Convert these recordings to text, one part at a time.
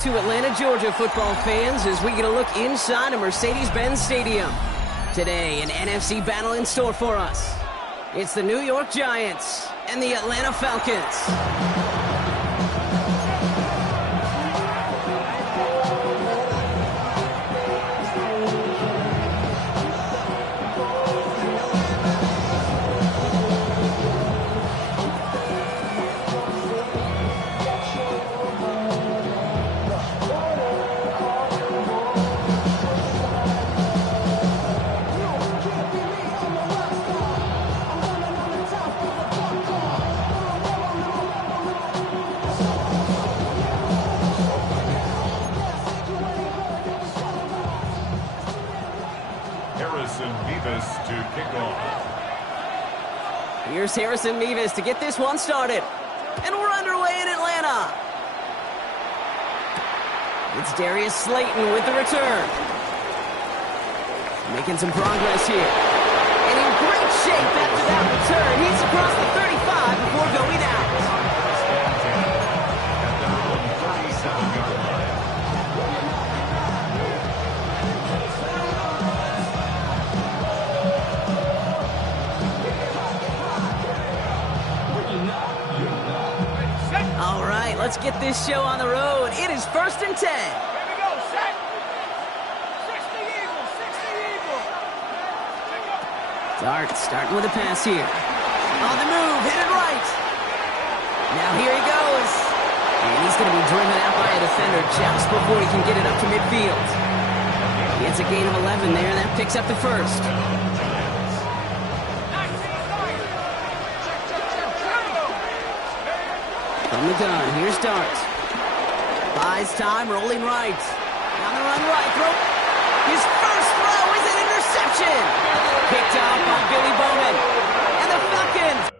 To Atlanta, Georgia football fans as we get a look inside a Mercedes-Benz Stadium. Today, an NFC battle in store for us. It's the New York Giants and the Atlanta Falcons. Here's Harrison Mevis to get this one started. And we're underway in Atlanta. It's Darius Slayton with the return. Making some progress here. And in great shape after that return. He's across the 35 before going out. All right, let's get this show on the road. It is 1st and 10. Here we go, set. 60 Eagles, 60 Eagles. Dart starting with a pass here. On the move, hit it right. Now here he goes. And he's going to be driven out by a defender just before he can get it up to midfield. He gets a gain of 11 there, and that picks up the first. From the gun, here's Dart. Buys time, rolling right. On the run right, throw. His first throw is an interception. Picked up by Billy Bowman. And the Falcons.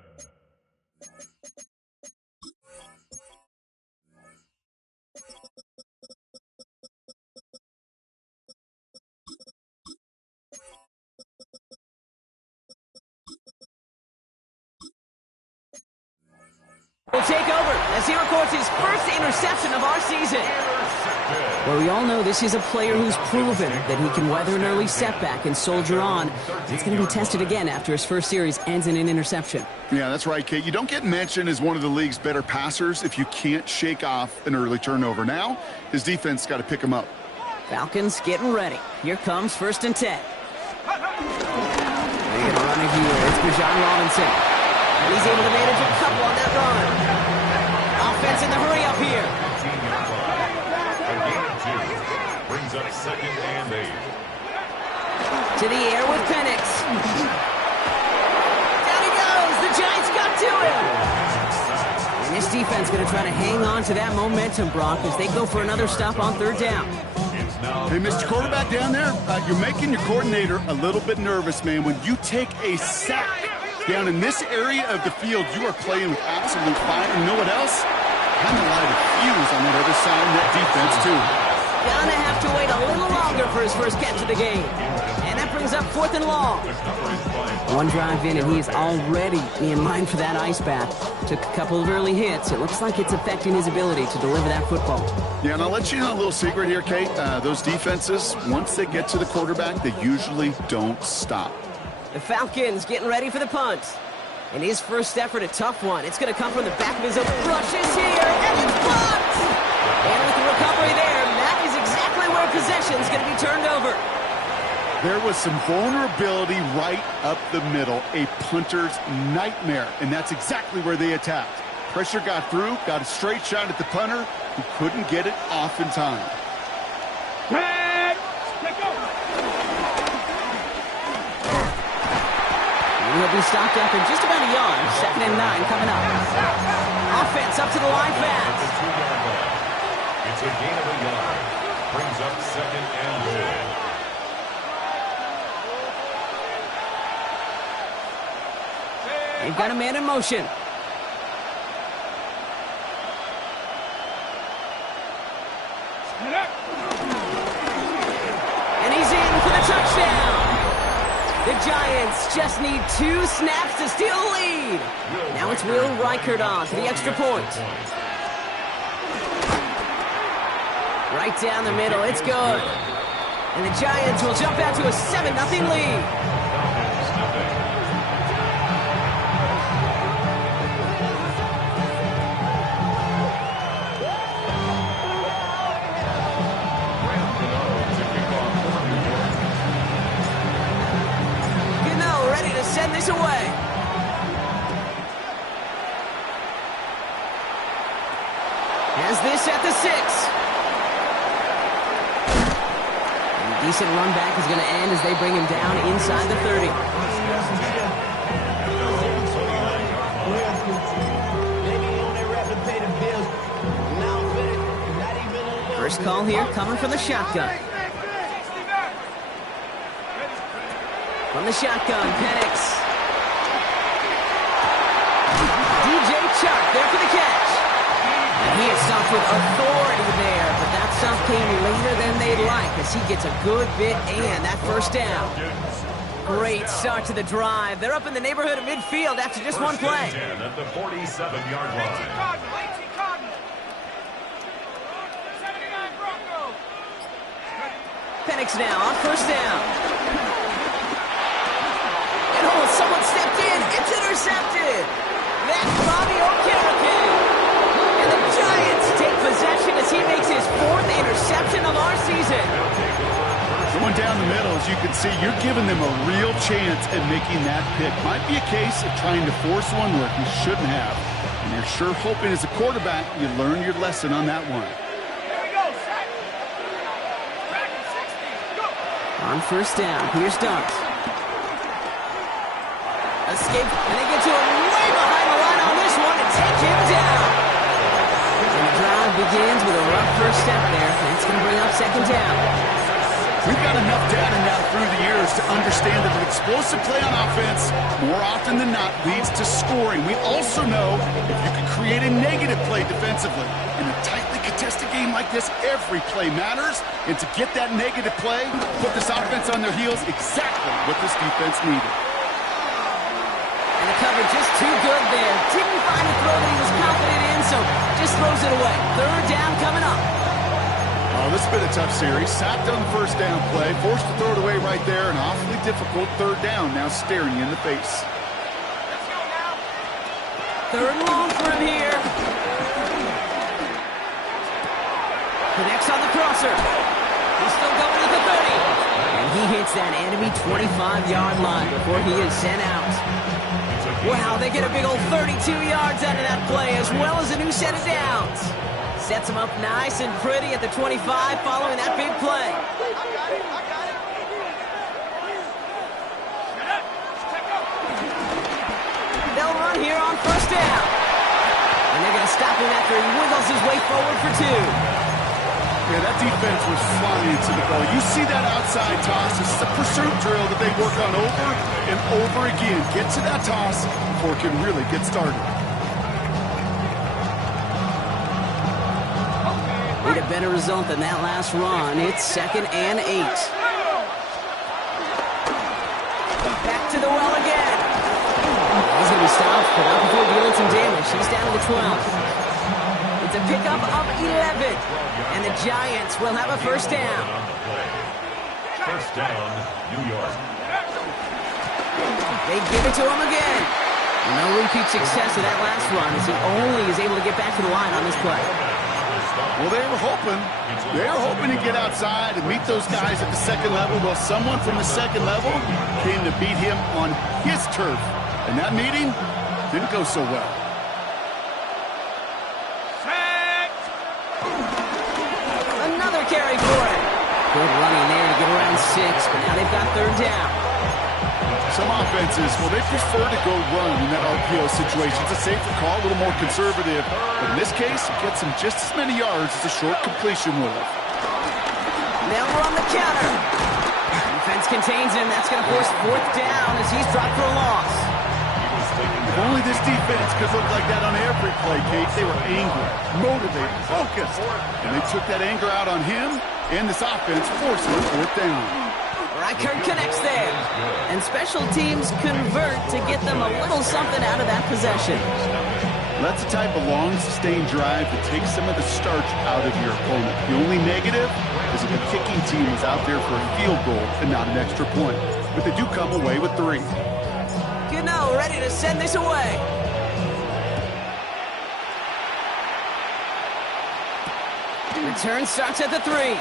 Will take over as he records his first interception of our season. Well, we all know this is a player who's proven that he can weather an early setback and soldier on. It's going to be tested again after his first series ends in an interception. Yeah, that's right, Kate. You don't get mentioned as one of the league's better passers if you can't shake off an early turnover. Now, his defense got to pick him up. Falcons getting ready. Here comes 1st and 10. They're going to run it here. It's Bijan Robinson. And he's able to manage a couple on that run. Offense in the hurry up here. Brings up 2nd and 8. To the air with Penix. Down he goes. The Giants got to him. And this defense going to try to hang on to that momentum, Brock, as they go for another stop on 3rd down. Hey, Mr. Quarterback down there, you're making your coordinator a little bit nervous, man. When you take a sack down in this area of the field, you are playing with absolute fire. And you know what else? Kind of light a fuse on that other side of that defense, too. Gonna have to wait a little longer for his first catch of the game. And that brings up 4th and long. One drive in, and he is already in line for that ice bath. Took a couple of early hits. It looks like it's affecting his ability to deliver that football. Yeah, and I'll let you know a little secret here, Kate. Those defenses, once they get to the quarterback, they usually don't stop. The Falcons getting ready for the punt. And his first effort, a tough one. It's going to come from the back of his own rushes here, and it's blocked! And with the recovery there, that is exactly where possession's going to be turned over. There was some vulnerability right up the middle, a punter's nightmare, and that's exactly where they attacked. Pressure got through, got a straight shot at the punter, who couldn't get it off in time. He'll be stopped after just about a yard. 2nd and 9 coming up. Offense up to the line fast. It's a gain of a yard. Brings up 2nd and 10. They've got a man in motion. And he's in for the touchdown. The Giants just need 2 snaps to steal the lead. Now it's Will Reichert on for the extra point. Right down the middle, it's good. And the Giants will jump out to a 7-0 lead. Ready to send this away. Has this at the 6. And a decent run back is going to end as they bring him down inside the 30. First call here coming from the shotgun. From the shotgun, Penix. DJ Chark there for the catch. And he is stopped with authority there, but that stop came later than they'd like as he gets a good bit and that first down. Great start to the drive. They're up in the neighborhood of midfield after just one play. At the 47-yard line. Penix now on first down. Someone stepped in. It's intercepted. That's Bobby Okereke. And the Giants take possession as he makes his 4th interception of our season. Going down the middle, as you can see, you're giving them a real chance at making that pick. Might be a case of trying to force one where he shouldn't have. And you're sure hoping as a quarterback you learn your lesson on that one. On first down, here's Dunks. Escape, and they get to him way behind the line on this one and take him down. And the drive begins with a rough first step there, and it's going to bring up second down. We've got enough data now through the years to understand that an explosive play on offense more often than not leads to scoring. We also know if you can create a negative play defensively. In a tightly contested game like this, every play matters. And to get that negative play, put this offense on their heels, exactly what this defense needed. And the cover just too good there. Didn't find a throw that he was confident in, so just throws it away. Third down coming up. Oh, this has been a tough series. Sacked on the first down play, forced to throw it away right there. An awfully difficult third down now staring you in the face. Third and long for him here. Connects on the crosser. He's still going at the 30. And he hits that enemy 25-yard line before he is sent out. Wow, they get a big old 32 yards out of that play, as well as a new set of downs. Sets them up nice and pretty at the 25 following that big play. They'll run here on first down. And they're going to stop him after he wiggles his way forward for 2. Yeah, that defense was flying into the ball. You see that outside toss. This is a pursuit drill that they work on over and over again. Get to that toss before it can really get started. Need a better result than that last run. It's 2nd and 8. Back to the well again. He's going to be stopped, but not before dealing some damage. He's down to the 12. It's a pickup of 11. And the Giants will have a first down. First down, New York. They give it to him again. No repeat success of that last run as he only is able to get back to the line on this play. Well, they were hoping to get outside and meet those guys at the second level. Well, someone from the second level came to beat him on his turf. And that meeting didn't go so well. Another carry for it. Good running there to get around 6, but now they've got third down. Some offenses, well, they prefer to go run in that RPO situation. It's a safer call, a little more conservative. But in this case, it gets them just as many yards as a short completion would have. They'll run the counter. Defense contains him. That's going to force fourth down as he's dropped for a loss. If only this defense could look like that on every play, Kate. They were angry, motivated, focused. And they took that anger out on him and this offense, forcing a fourth down. Reichert connects there. And special teams convert to get them a little something out of that possession. That's the type of long, sustained drive that takes some of the starch out of your opponent. The only negative is that the kicking team is out there for a field goal and not an extra point. But they do come away with 3. Gano ready to send this away. Return starts at the 3.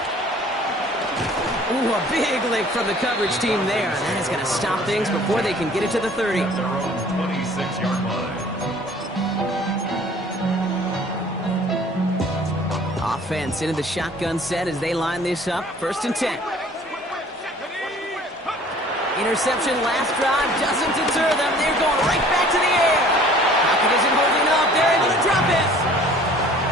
Ooh, a big lick from the coverage team there. And that is going to stop things before they can get it to the 30. 26-yard line. Offense into the shotgun set as they line this up. 1st and 10. Interception last drive doesn't deter them. They're going right back to the air. Pocket isn't holding up. They're able to drop it.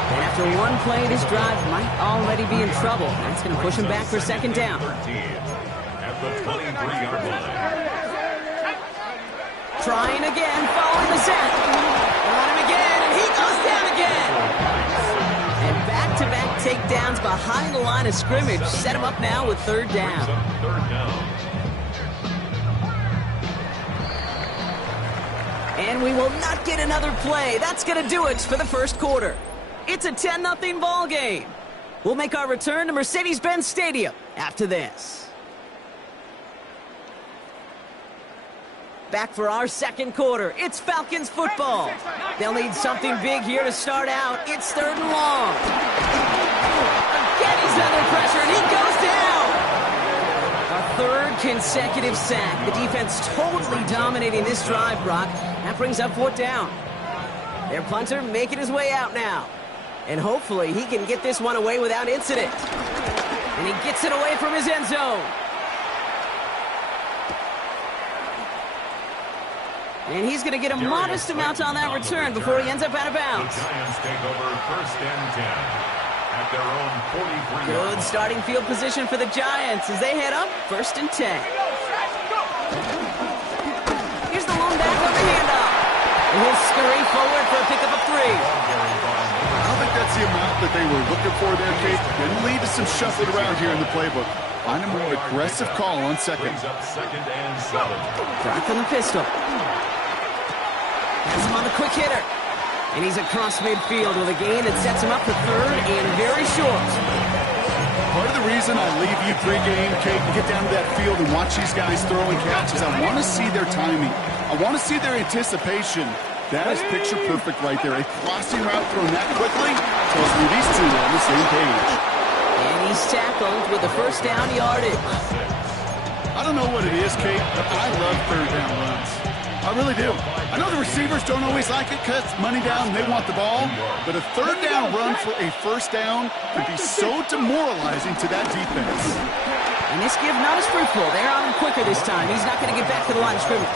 And after one play, this drive might already be in trouble. That's going to push him back for 2nd down. 13 at the 23-yard line. Trying again, following the set. On him again, and he goes down again. And back-to-back takedowns behind the line of scrimmage set him up now with 3rd down. 3rd down. And we will not get another play. That's going to do it for the 1st quarter. It's a 10-0 ball game. We'll make our return to Mercedes-Benz Stadium after this. Back for our 2nd quarter. It's Falcons football. They'll need something big here to start out. It's 3rd and long. Again, he's under pressure, and he goes down. Our 3rd consecutive sack. The defense totally dominating this drive, Brock. That brings up 4th down. Their punter making his way out now. And hopefully he can get this one away without incident. And he gets it away from his end zone. And he's going to get a modest amount on that return before he ends up out of bounds. The Giants take over 1st and 10 at their own 43-yard line. Good starting field position for the Giants as they head up 1st and 10. Here's the lone back on the handoff. And he'll scurry forward for a pickup of 3. I don't think that's the amount that they were looking for there, Kate. Didn't lead to some shuffling around here in the playbook. Find a more aggressive call on 2nd. Brings up 2nd and 7. Back from the pistol. Has him on the quick hitter. And he's across midfield with a gain that sets him up for 3rd and very short. Part of the reason I leave you pregame, Kate, and get down to that field and watch these guys throw and catch is I want to see their timing. I want to see their anticipation. That is picture perfect right there. A crossing route thrown that quickly tells me these two are on the same page. And he's tackled with the 1st down yardage. I don't know what it is, Kate, but I love 3rd down runs. I really do. I know the receivers don't always like it because money down, they want the ball. But a 3rd down run for a 1st down can be so demoralizing to that defense. And this give not as fruitful. They're on him quicker this time. He's not going to get back to the line of scrimmage.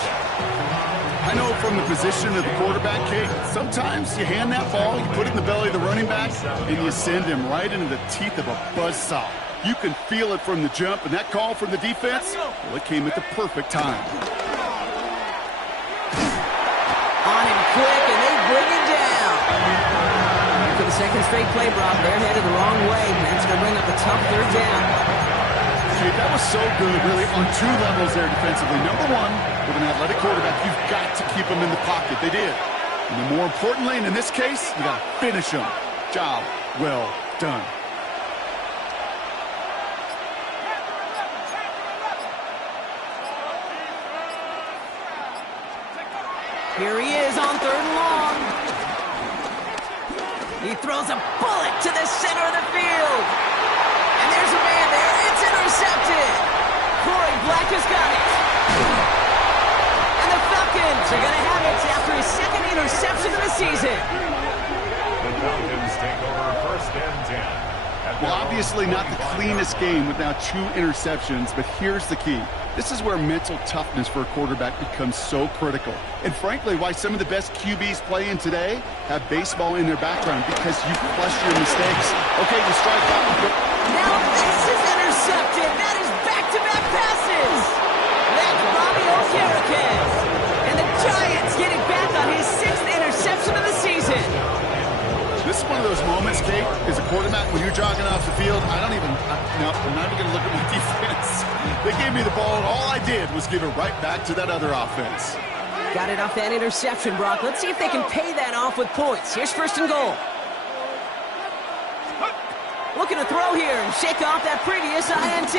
I know from the position of the quarterback, Kate, sometimes you hand that ball, you put it in the belly of the running back, and you send him right into the teeth of a buzzsaw. You can feel it from the jump, and that call from the defense, well, it came at the perfect time. On him quick, and they bring him down. And for the 2nd straight play, Brock, they're headed the wrong way, and that's going to bring up a tough 3rd down. Kate, that was so good, really, on 2 levels there defensively. Number 1, with an athletic quarterback, you've got to keep him in the pocket. They did. And then more importantly, and in this case, you got to finish him. Job well done. Here he is on 3rd and long. He throws a bullet to the center of the field. And there's a man there. It's intercepted. Corey Black has got it. And the Falcons are going to have it after his 2nd interception of the season. The Falcons take over 1st and 10. Well, obviously not the cleanest game with now 2 interceptions, but here's the key. This is where mental toughness for a quarterback becomes so critical. And frankly, why some of the best QBs playing today have baseball in their background, because you flush your mistakes. Okay, you strike out. Now this is intercepted. That is back-to-back passes. That's Bobby Okereke. And the Giants get it back on his 6th interception of the season. This is one of those moments, Kate, as a quarterback, when you're jogging off the field, I'm not even going to look at my defense. They gave me the ball, and all I did was give it right back to that other offense. Got it off that interception, Brock. Let's see if they can pay that off with points. Here's first and goal. Looking to throw here and shake off that previous INT.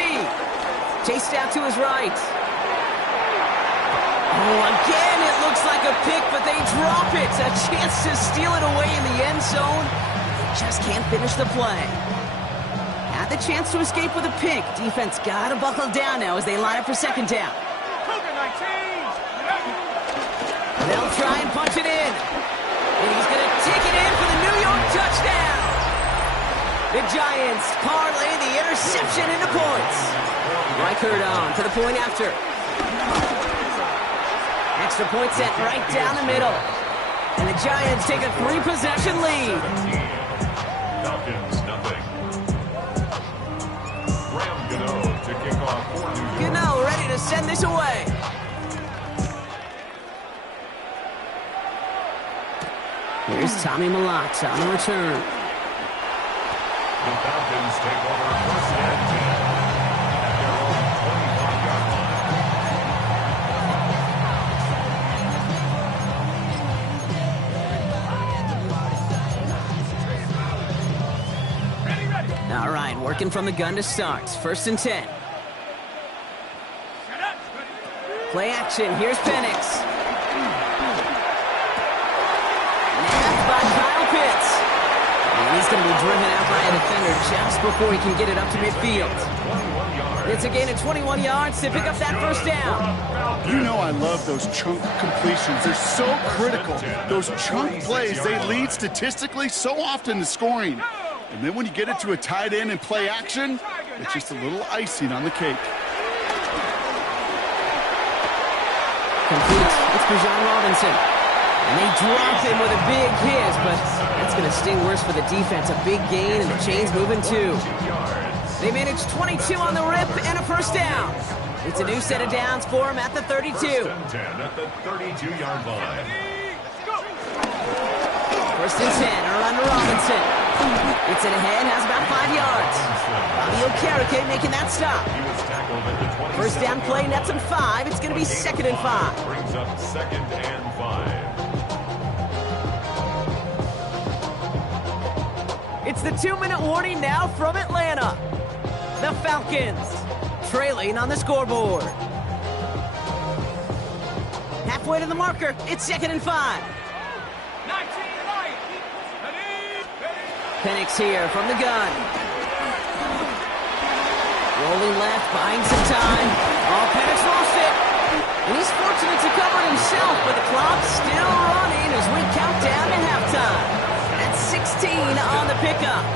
Chased out to his right. Oh, again, it looks like a pick, but they drop it. A chance to steal it away in the end zone. Just can't finish the play. Had the chance to escape with a pick. Defense got to buckle down now as they line up for second down. They'll try and punch it in. And he's going to take it in for the New York touchdown. The Giants parlay the interception into points. Reichert on to the point after. Extra point set right down the middle. And the Giants take a 3-possession lead. Falcons, nothing. Madden to kick off for New York. Gano ready to send this away. Here's Tommy Malott on the return. The Falcons take over first and 10 at their own 25-yard line. All right, working from the gun to start. First and 10. Play action. Here's Penix. Nabbed by Kyle Pitts. And he's going to be driven out by a defender just before he can get it up to midfield. It's a gain of 21 yards to pick up that first down. You know I love those chunk completions. They're so critical. Those chunk plays, they lead statistically so often to scoring. And then when you get it to a tight end and play action, it's just a little icing on the cake. Complete. It's Bijan Robinson. And they drop him with a big hit, but that's going to sting worse for the defense. A big gain, and the chain's moving too. They managed 22 on the rip and a first down. It's a new set of downs for him at the 32. First and 10 at the 32-yard line. First and 10, around to Robinson. It's in ahead, has about 5 yards. Bobby Okereke making that stop. He was tackled at the 27. First down play, nets him 5. It's going to be second and 5. Brings up second and 5. It's the 2-minute warning now from Atlanta. The Falcons trailing on the scoreboard. Halfway to the marker. It's second and 5. Penix here from the gun. Rolling left, buying some time. Oh, Penix lost it. And he's fortunate to cover it himself, but the clock's still running as we count down to halftime. That's 16 on the pickup.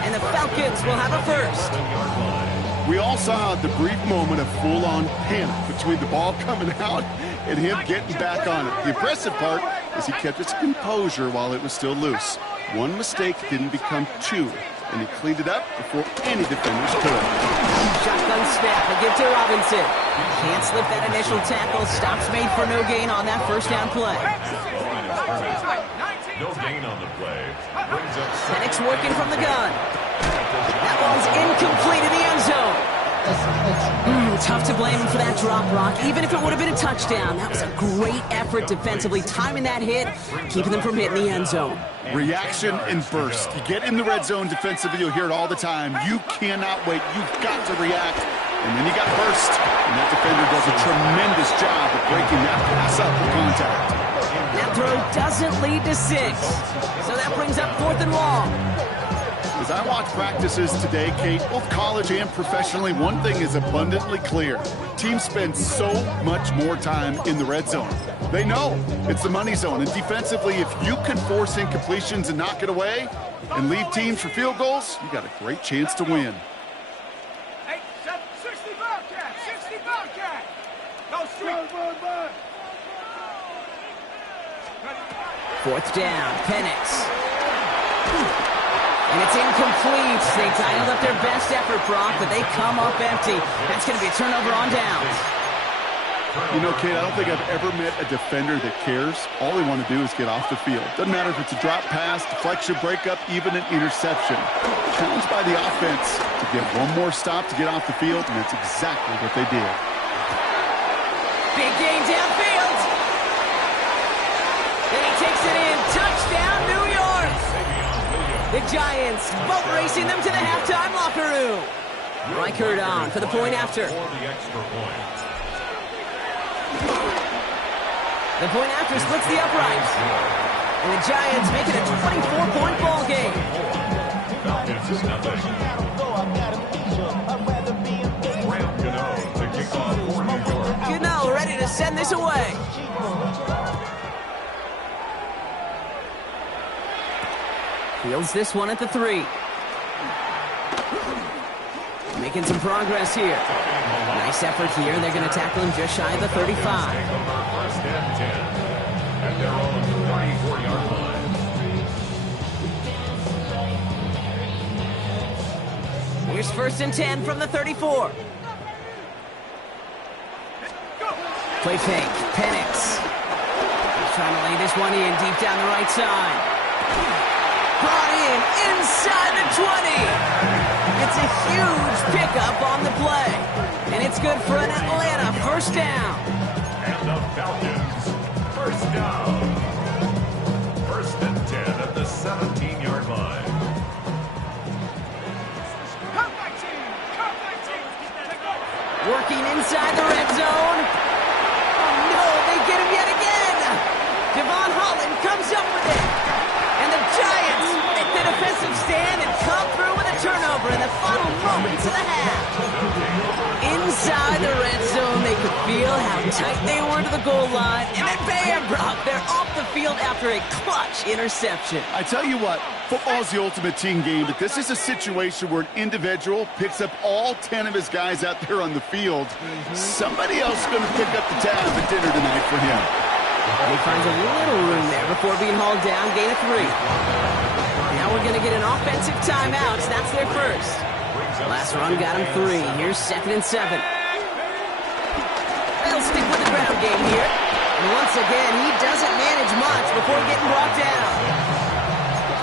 And the Falcons will have a first. We all saw the brief moment of full-on panic between the ball coming out and him getting back on it. The impressive part is he kept his composure while it was still loose. One mistake didn't become two, and he cleaned it up before any defenders could. Shotgun snap, a give to Robinson. Can't slip that initial tackle. Stops made for no gain on that first down play. No gain on the play. Brings up Penix working from the gun. That one's incomplete in the end zone. Tough to blame him for that drop, Brock. Even if it would have been a touchdown, that was a great effort defensively, timing that hit, keeping them from hitting the end zone. Reaction and burst. You get in the red zone defensively, you'll hear it all the time. You cannot wait. You've got to react. And then you got burst. And that defender does a tremendous job of breaking that pass up for contact. That throw doesn't lead to 6. So that brings up 4th and long. As I watch practices today, Kate, both college and professionally, one thing is abundantly clear. Teams spend so much more time in the red zone. They know it's the money zone. And defensively, if you can force incompletions and knock it away and leave teams for field goals, you got a great chance to win. 60 Bobcat! 60 Bobcat! No street! 4th down, Penix. And it's incomplete. They titled up their best effort, Brock, but they come up empty. That's going to be a turnover on downs. You know, Kate, I don't think I've ever met a defender that cares. All they want to do is get off the field. Doesn't matter if it's a drop pass, deflection, breakup, even an interception. Challenged by the offense to get one more stop to get off the field, and that's exactly what they did. Big gain downfield. Pokes it in. Touchdown, New York. The Giants boat racing them to the halftime locker room. Reichert on for the point after. The point after splits the uprights. And the Giants make it a 24-point ball game. Goodell ready to send this away. Fields this one at the 3. Making some progress here. Nice effort here. They're going to tackle him just shy of the 35. First and 10 at their own 34-yard line. Here's first and 10 from the 34. Play fake. Penix. He's trying to lay this one in deep down the right side. Brought in inside the 20. It's a huge pickup on the play. And it's good for an Atlanta first down. And the Falcons, first down. First and 10 at the 17-yard line. Working inside the red zone. Oh no, they get him yet again. Devon Holland comes up with it. And the Giants make the defensive stand and come through with a turnover in the final moments of the half. Inside the red zone, they could feel how tight they were to the goal line. And then bam, Brock, they're off the field after a clutch interception. I tell you what, football is the ultimate team game, but this is a situation where an individual picks up all 10 of his guys out there on the field. Somebody else is going to pick up the tab at dinner tonight for him. He finds a little room there before being hauled down, gain of 3. Now we're going to get an offensive timeout, so that's their first. Last run got him 3. Here's second and 7. They'll stick with the ground game here. And once again, he doesn't manage much before getting brought down.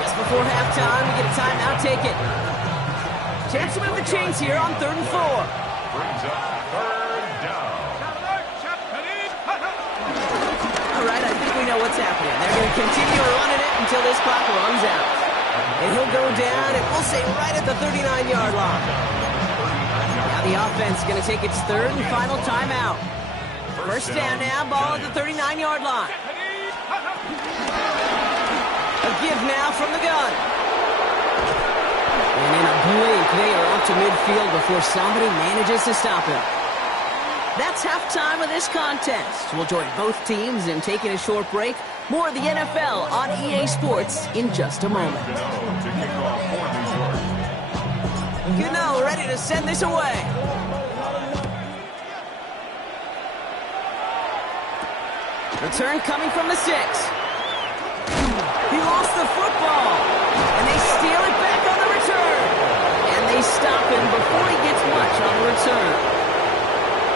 Just before halftime, we get a timeout, take it. Chance to move the chains here on 3rd and 4. Brings up third down. All right, I think we know what's happening. They're going to continue running it until this clock runs out. And he'll go down, and we'll say right at the 39-yard line. Now the offense is going to take its 3rd and final timeout. First down now, ball at the 39-yard line. A give now from the gun. And in a blink, they are off to midfield before somebody manages to stop him. That's halftime of this contest. We'll join both teams in taking a short break. More of the NFL on EA Sports in just a moment. Goodell ready to send this away. Return coming from the 6. He lost the football. And they steal it back on the return. And they stop him before he gets much on the return.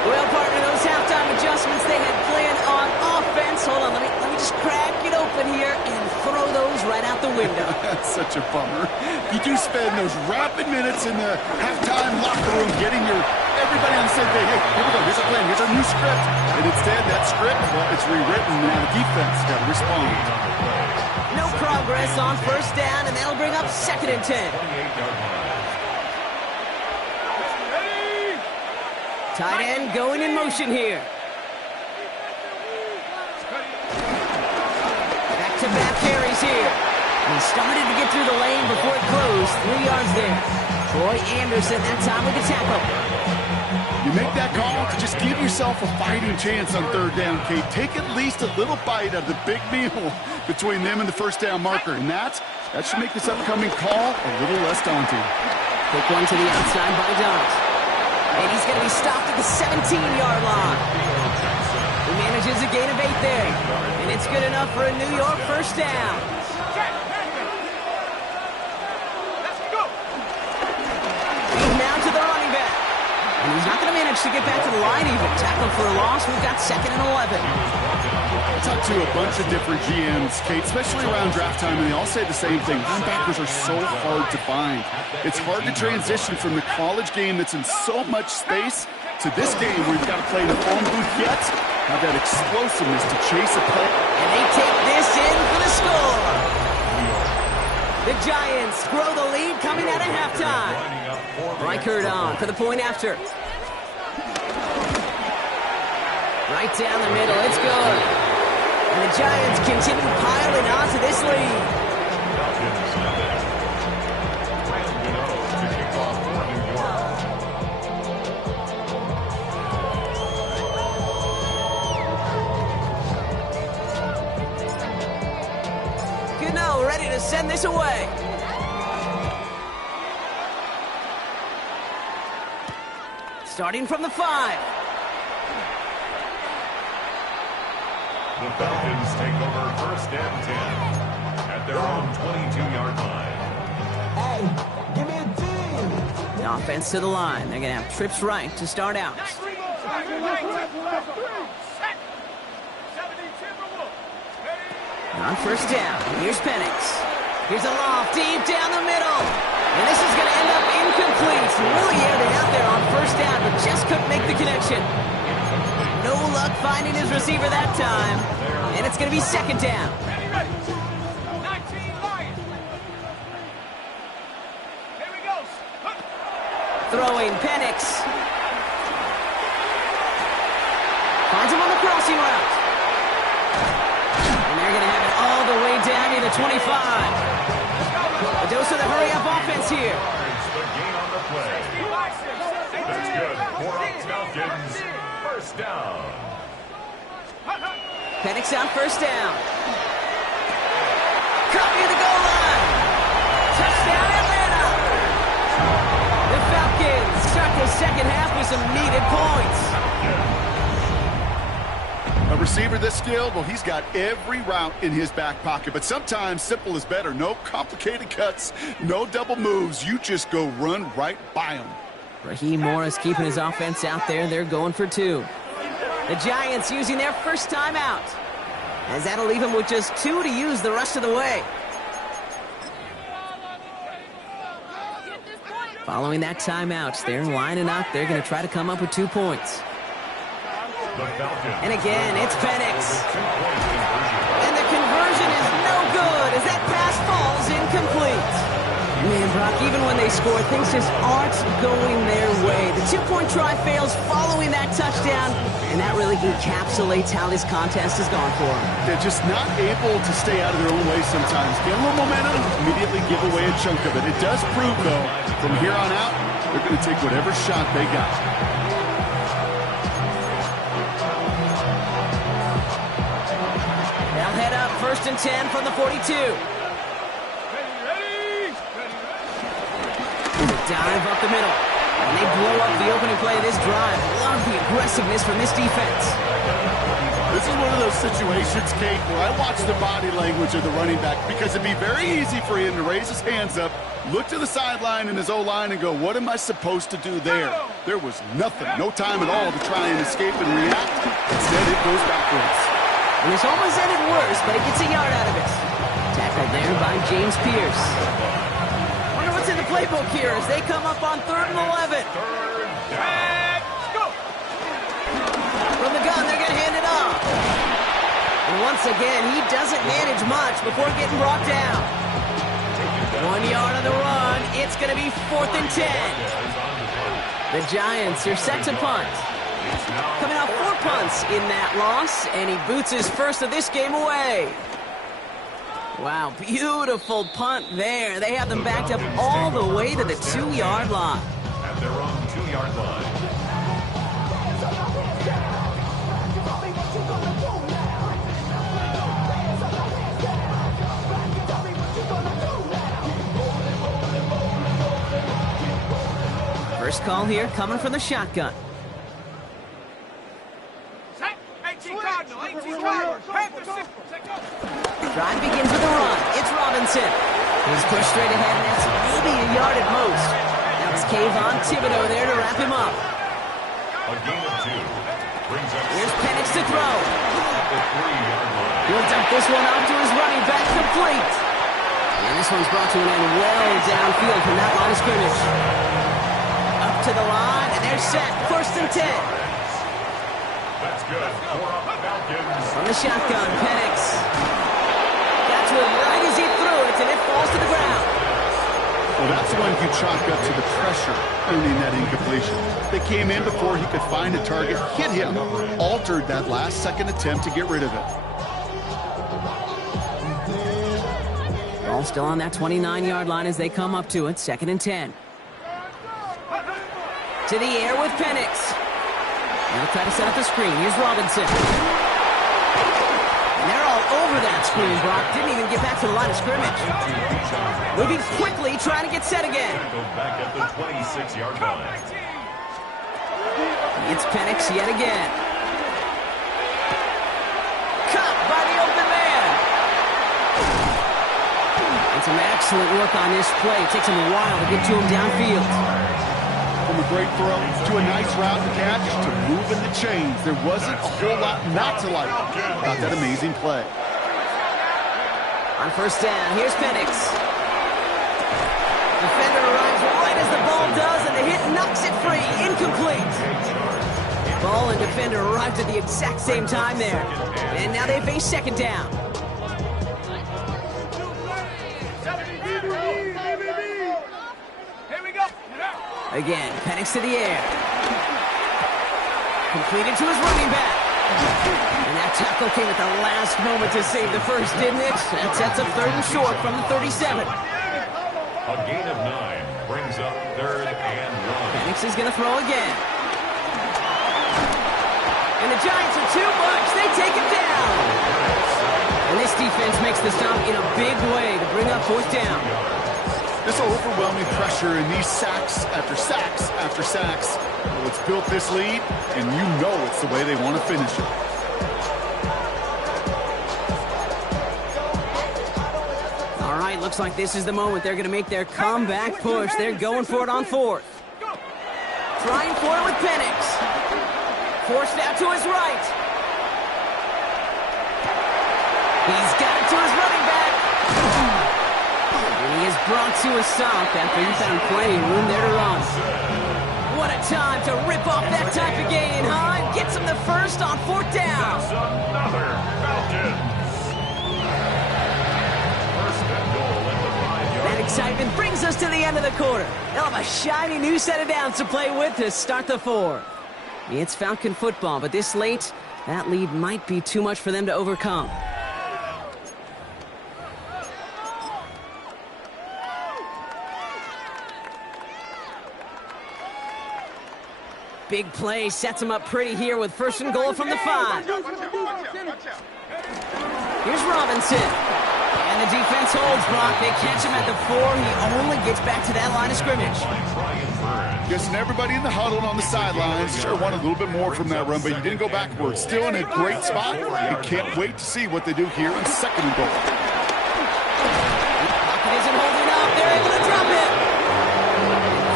Well, partner, those halftime adjustments they had planned on offense. Hold on, let me just crack it open here and throw those right out the window. That's such a bummer. You do spend those rapid minutes in the halftime locker room getting everybody on the same page. Hey, here we go. Here's our plan. Here's our new script. And instead, that script, well, it's rewritten. Now the defense got to respond. No progress on first down, and that'll bring up second and 10. Tight end going in motion here. Back-to-back carries here. And he started to get through the lane before it closed. 3 yards there. Troy Anderson that time with the tackle. You make that call to just give yourself a fighting chance on 3rd down, Kate. Take at least a little bite of the big meal between them and the first down marker. And that should make this upcoming call a little less daunting. Quick one to the outside by Dot. And he's going to be stopped at the 17-yard line. He manages a gain of 8 there. And it's good enough for a New York first down. He's now to the running back. And he's not going to manage to get back to the line even. Tackled for a loss. We've got 2nd and 11. I talked to a bunch of different GMs, Kate, especially around draft time, and they all say the same thing. Linebackers are so hard to find. It's hard to transition from the college game that's in so much space to this game where you've got to play in the phone booth yet. Have that explosiveness to chase a play. And they take this in for the score. The Giants grow the lead coming out of halftime. Reichert on for the point after. Right down the middle, it's good. And the Giants continue piling on to this lead. Gano ready to send this away. Starting from the 5. The Falcons take over 1st and 10 at their own 22-yard line. Hey, give me a team. The offense to the line. They're going to have trips right to start out. On 1st down, here's Penix. Here's a loft deep down the middle. And this is going to end up incomplete. Really aired it out there on 1st down, but just couldn't make the connection. No luck finding his receiver that time. And it's going to be 2nd down. Throwing Penix. Finds him on the crossing route. And they're going to have it all the way down to the 25. A dose of the hurry-up offense here. The gain on the play. That's good. 4 Falcons. 1st down. Penix on 1st down. Copy the goal line. Touchdown, Atlanta. The Falcons start the 2nd half with some needed points. A receiver this skilled, well, he's got every route in his back pocket. But sometimes simple is better. No complicated cuts, no double moves. You just go run right by him. Raheem Morris keeping his offense out there. They're going for 2. The Giants using their first timeout, as that'll leave them with just 2 to use the rest of the way. Following that timeout, they're lining up. They're going to try to come up with 2 points. And again, it's Penix. And the conversion is no good as that pass falls incomplete. Man, Brock, even when they score, things just aren't going their way. The 2-point try fails following that touchdown, and that really encapsulates how this contest has gone for them. They're just not able to stay out of their own way sometimes. Get a little momentum, immediately give away a chunk of it. It does prove, though, from here on out, they're going to take whatever shot they got. They'll head up 1st and 10 from the 42. Dive up the middle. And they blow up the opening play of this drive. Love the aggressiveness from this defense. This is one of those situations, Kate, where I watch the body language of the running back because it'd be very easy for him to raise his hands up, look to the sideline in his O-line and go, what am I supposed to do there? There was nothing, no time at all to try and escape and react. Instead, it goes backwards. And this almost ended worse, but he gets a yard out of it. Tackled there by James Pierce. What's in the playbook here as they come up on 3rd and 11. From the gun, they're going to hand it off. And once again, he doesn't manage much before getting brought down. 1 yard on the run. It's going to be 4th and 10. The Giants are set to punt. Coming off 4 punts in that loss, and he boots his first of this game away. Wow, beautiful punt there. They have them backed up all the way to the 2-yard line. At their own 2-yard line. First call here coming from the shotgun. Drive begins with a run. It's Robinson. He's pushed straight ahead, and that's maybe a yard at most. That was Kayvon Thibodeau there to wrap him up. A gain of 2. Brings up Here's Penix to throw. the 3-yard line. He'll dump this one off to his running back, complete. And this one's brought to an end well downfield from that line of scrimmage. Up to the line, and there's set. 1st and 10. That's good for a Falcons. From the shotgun, Penix. Got to it right as he threw it, and it falls to the ground. Well, that's when you chalk up to the pressure earning that incompletion. They came in before he could find a target, hit him, altered that last-second attempt to get rid of it. Ball still on that 29-yard line as they come up to it. 2nd and 10. To the air with Penix. Now try to set up the screen. Here's Robinson. And they're all over that screen, Brock. Didn't even get back to the line of scrimmage. Moving quickly, trying to get set again. Go back at the 26-yard line. It's Penix yet again. Caught by the open man. And some excellent work on this play. It takes him a while to get to him downfield. From a great throw to a nice route and catch to moving the chains. There wasn't a whole lot not to like about that amazing play. On 1st down, here's Penix. Defender arrives right as the ball does, and the hit knocks it free. Incomplete. Ball and defender arrived at the exact same time there. And now they face 2nd down. Here we go. Again, Penix to the air. Completed to his running back. And that tackle came at the last moment to save the first, didn't it? That sets up 3rd and short from the 37. A gain of 9 brings up 3rd and 1. Penix is going to throw again. And the Giants are too much. They take him down. And this defense makes the stop in a big way to bring up 4th down. This overwhelming pressure and these sacks after sacks after sacks. Well, it's built this lead, and you know it's the way they want to finish it. All right, looks like this is the moment they're going to make their comeback push. They're going for it on 4th. Trying for it with Penix. Forced out to his right. He's got it to his running back. And he is brought to a stop after he found plenty of room there to run. What a time to rip off that type of gain, huh? Gets him the first on 4th down. That's another Falcons. 1st and goal at the 5-yard That excitement brings us to the end of the quarter. They'll have a shiny new set of downs to play with to start the 4th. It's Falcon football, but this late, that lead might be too much for them to overcome. Big play sets him up pretty here with 1st and goal from the 5. Here's Robinson. And the defense holds, Brock. They catch him at the 4. He only gets back to that line of scrimmage. Guessing everybody in the huddle and on the sidelines sure wanted a little bit more from that run, but you didn't go backwards. Still in a great spot. You can't wait to see what they do here on 2nd and goal. Pocket isn't holding up. They're able to drop it.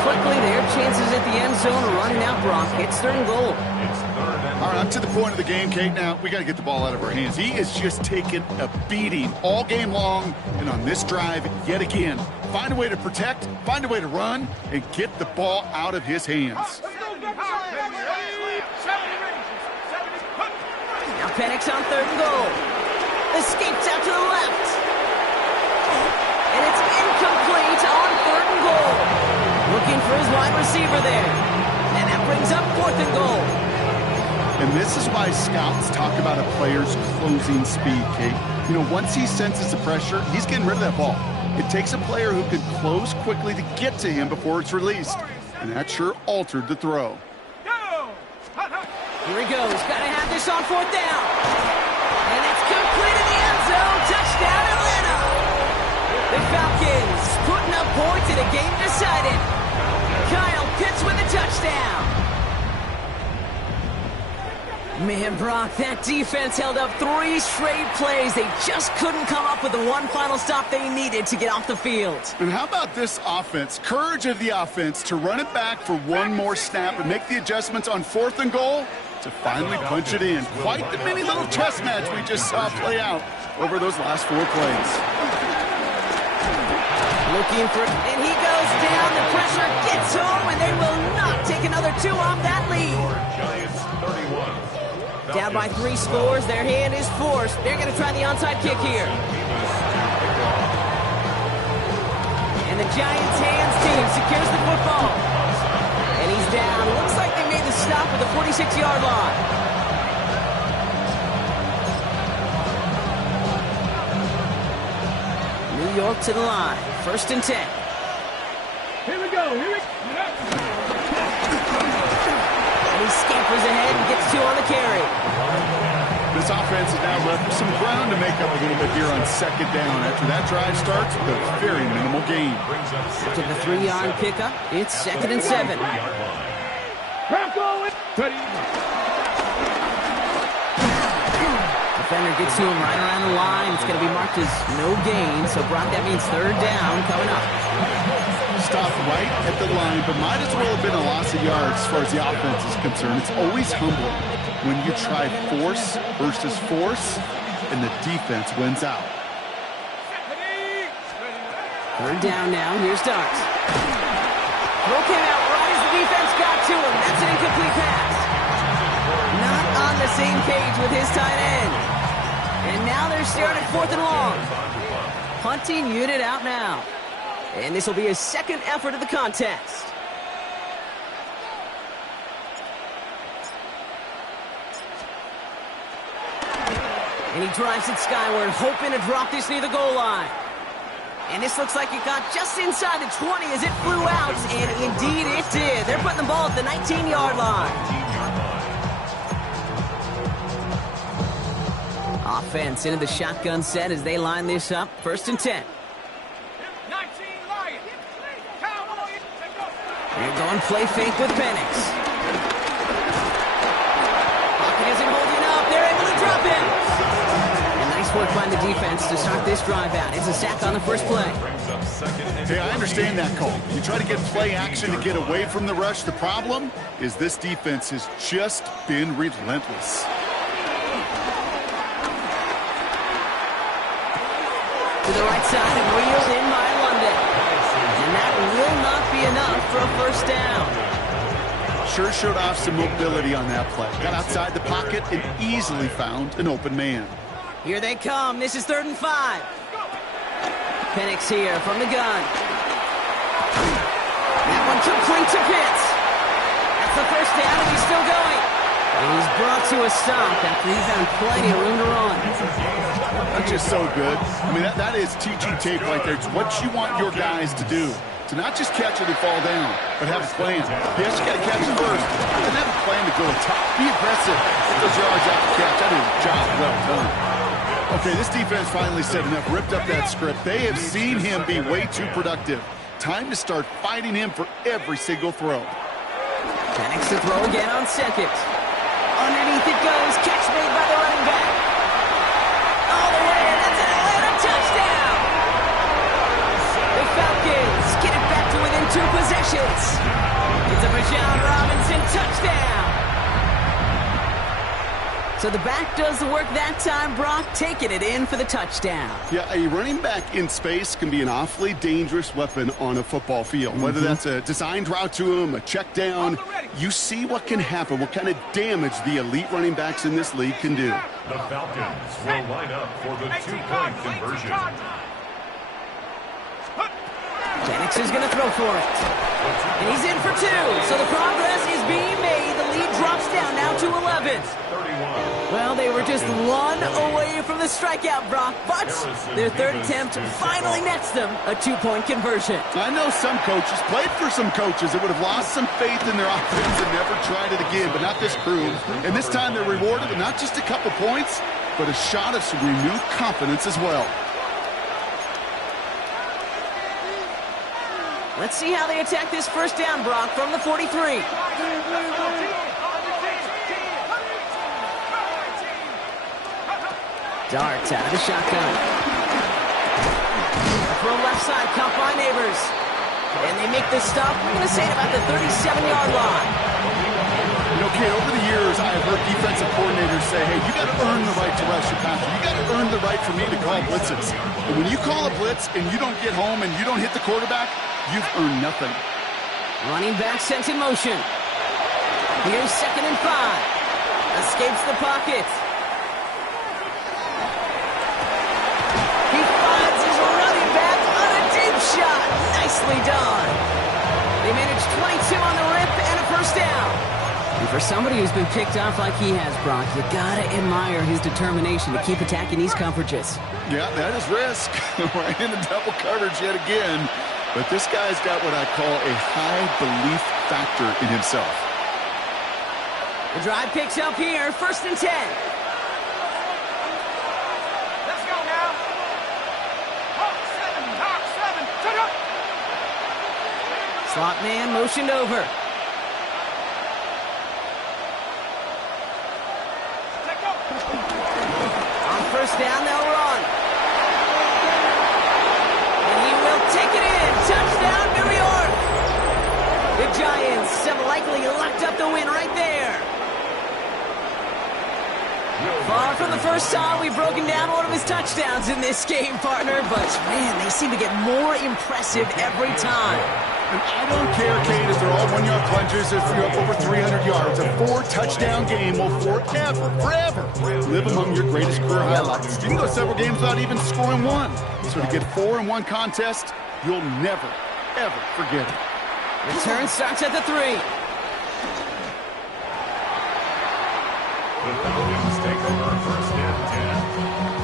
Quickly, their chances at the end zone are running out, Brock. It's 3rd and goal. All right, I'm to the point of the game, Kate. Now, we got to get the ball out of our hands. He is just taking a beating all game long, and on this drive, yet again. Find a way to protect, find a way to run, and get the ball out of his hands. Now Penix on 3rd and goal. Escapes out to the left. And it's incomplete on 3rd and goal. Looking for his wide receiver there. And that brings up 4th and goal. And this is why scouts talk about a player's closing speed, Kate. You know, once he senses the pressure, he's getting rid of that ball. It takes a player who can close quickly to get to him before it's released. And that sure altered the throw. Here he goes. Got to have this on 4th down. And it's complete in the end zone. Touchdown, Atlanta. The Falcons putting up points in a game decided. Kyle Pitts with a touchdown. Man, Brock, that defense held up 3 straight plays. They just couldn't come up with the one final stop they needed to get off the field. And how about this offense? Courage of the offense to run it back for one more snap and make the adjustments on 4th and goal to finally punch it in. Quite the mini little chess match we just saw play out over those last 4 plays. Looking for, and he goes falls down. The pressure gets home, and they will not take another 2 off that lead. Giants 31. Down by 3 scores. Their hand is forced. They're going to try the onside kick here. And the Giants hands team secures the football. And he's down. Looks like they made the stop at the 46-yard line. New York to the line. 1st and 10. Here we go. And he scampers ahead and gets 2 on the carry. This offense has now left some ground to make up a little bit here on 2nd down. After that drive starts with a very minimal gain. After the 3-yard pickup, it's 2nd and 7. Defender gets to him right around the line. It's going to be marked as no gain. So, Brock, that means 3rd down coming up. Stop right at the line, but might as well have been a loss of yards as far as the offense is concerned. It's always humbling when you try force versus force, and the defense wins out. 3rd down now. Here's Darts. Throw came out right as the defense got to him. That's an incomplete pass. Not on the same page with his tight end. And now they're staring at 4th and long. Punting unit out now. And this will be his 2nd effort of the contest. And he drives it skyward, hoping to drop this near the goal line. And this looks like it got just inside the 20 as it flew out, and indeed it did. They're putting the ball at the 19-yard line. Offense into the shotgun set as they line this up. 1st and 10. 19 Lions. Cowboys. They're going play fake with Penix. Pocket isn't holding up. They're able to drop him. And nice work by the defense to start this drive out. It's a sack on the first play. Hey, I understand that call. You try to get play action to get away from the rush. The problem is this defense has just been relentless. To the right side and reeled in by London. And that will not be enough for a 1st down. Sure showed off some mobility on that play. Got outside the pocket and easily found an open man. Here they come. This is 3rd and 5. Penix here from the gun. That one complete to Pitts. That's the 1st down, and he's still going. And he's brought to a stop after he found plenty of room to run. That's just so good. I mean, that is teaching tape right there. It's what you want your guys to do. To not just catch it and fall down, but have a plan. Yes, you got to catch it first, and have a plan to go top. Be aggressive. Get those yards out the catch. That is a job well done. Okay, this defense finally said enough. Ripped up that script. They have seen him be way too productive. Time to start fighting him for every single throw. Penix to throw again on 2nd. Underneath it goes. Catch made by the running back. All the way, and that's an Atlanta touchdown. The Falcons get it back to within 2 possessions. It's a Bijan Robinson touchdown. So the back does the work that time, Brock, taking it in for the touchdown. Yeah, a running back in space can be an awfully dangerous weapon on a football field. Whether that's a designed route to him, a check down, you see what can happen, what kind of damage the elite running backs in this league can do. The Falcons will line up for the 2-point conversion. Penix is going to throw for it. And he's in for 2. So the progress is being made. The lead drops down now to 11. Well, they were just 1 away from the strikeout, Brock, but their 3rd attempt finally nets them a 2-point conversion. I know some coaches, played for some coaches that would have lost some faith in their offense and never tried it again, but not this crew. And this time they're rewarded with not just a couple points, but a shot of some renewed confidence as well. Let's see how they attack this 1st down, Brock, from the 43. Darts out of the shotgun. Throw left side, caught by Neighbors. And they make the stop, we're going to say, at about the 37-yard line. You know, Kate, over the years, I've heard defensive coordinators say, hey, you got to earn the right to rush your passer. You got to earn the right for me to call blitzes. And when you call a blitz and you don't get home and you don't hit the quarterback, you've earned nothing. Running back sent in motion. Here's 2nd and 5. Escapes the pocket. He finds his running back on a deep shot. Nicely done. They managed 22 on the rip and a first down. And for somebody who's been picked off like he has, Brock, you gotta admire his determination to keep attacking these coverages. Yeah, that is risk. We're in the double coverage yet again. But this guy's got what I call a high belief factor in himself. The drive picks up here, 1st and 10. Let's go now. Hawk 7, set up. Slot man motioned over. Let go. On 1st down, they'll run. And he will take it in. Touchdown, New York. The Giants have likely locked up the win right there. Far from the first time we've broken down one of his touchdowns in this game, partner, but man, they seem to get more impressive every time. And I don't care, Kate, if they're all 1-yard plungers, if you're up over 300 yards. A 4-touchdown game will forever live among your greatest career highlights. You can go several games without even scoring one. So to get 4 in one contest, you'll never, ever forget it. Return starts at the 3. The Falcons take over 1st and 10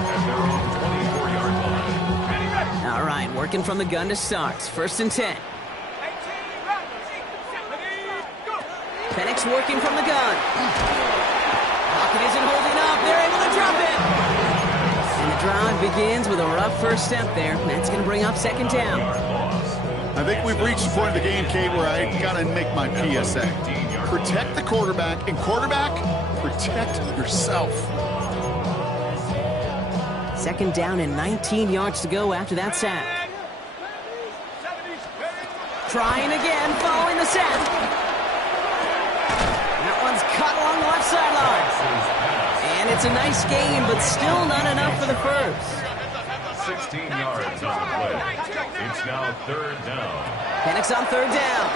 at their own 24-yard line. All right, working from the gun to start. 1st and 10. 18, run. Go. Penix working from the gun. Pocket isn't holding up. They're able to drop it. And the drive begins with a rough first step there. That's going to bring up 2nd down. I think we've reached the point of the game, Kate, where I got to make my PSA. Protect the quarterback, and quarterback, protect yourself. 2nd down and 19 yards to go after that sack. Trying again, following the sack. That one's cut along the left sideline. And it's a nice game, but still not enough for the first. 16 yards on the play. It's now 3rd down. Penix on 3rd down.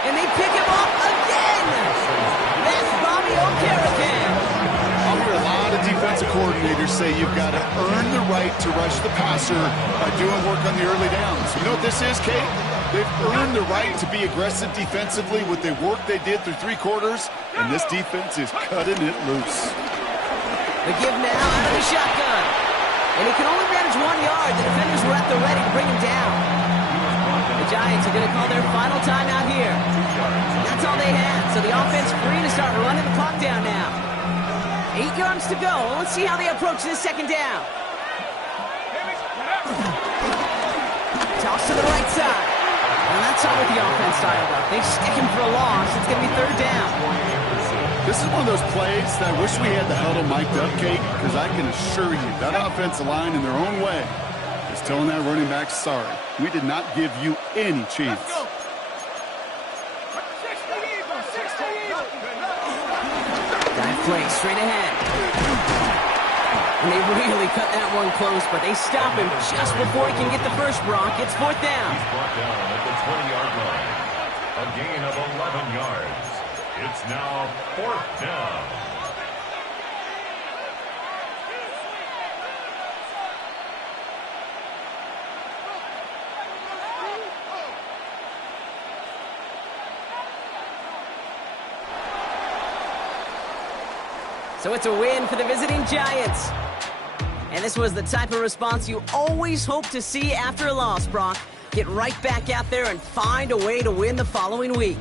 And they pick him up again. That's Bobby O'Carrican. I'll hear a lot of defensive coordinators say you've got to earn the right to rush the passer by doing work on the early downs. You know what this is, Kate? They've earned the right to be aggressive defensively with the work they did through 3 quarters, and this defense is cutting it loose. The give now out of the shotgun. And he can only manage 1 yard. The defenders were at the ready to bring him down. The Giants are going to call their final timeout here. That's all they had. So the offense free to start running the clock down now. 8 yards to go. Let's see how they approach this 2nd down. Toss to the right side. And that's not what the offense dialed up. They stick him for a loss. It's going to be 3rd down. This is one of those plays that I wish we had the huddle mic'd up, Kate, because I can assure you that offensive line in their own way is telling that running back, sorry, we did not give you any chance. 60 Eagles, 60 Eagles. Dive play straight ahead. And they really cut that one close, but they stop him just before he can get the first, Brock. It's 4th down. He's brought down at the 20-yard line. A gain of 11 yards. It's now 4th down. So it's a win for the visiting Giants. And this was the type of response you always hope to see after a loss, Brock. Get right back out there and find a way to win the following week.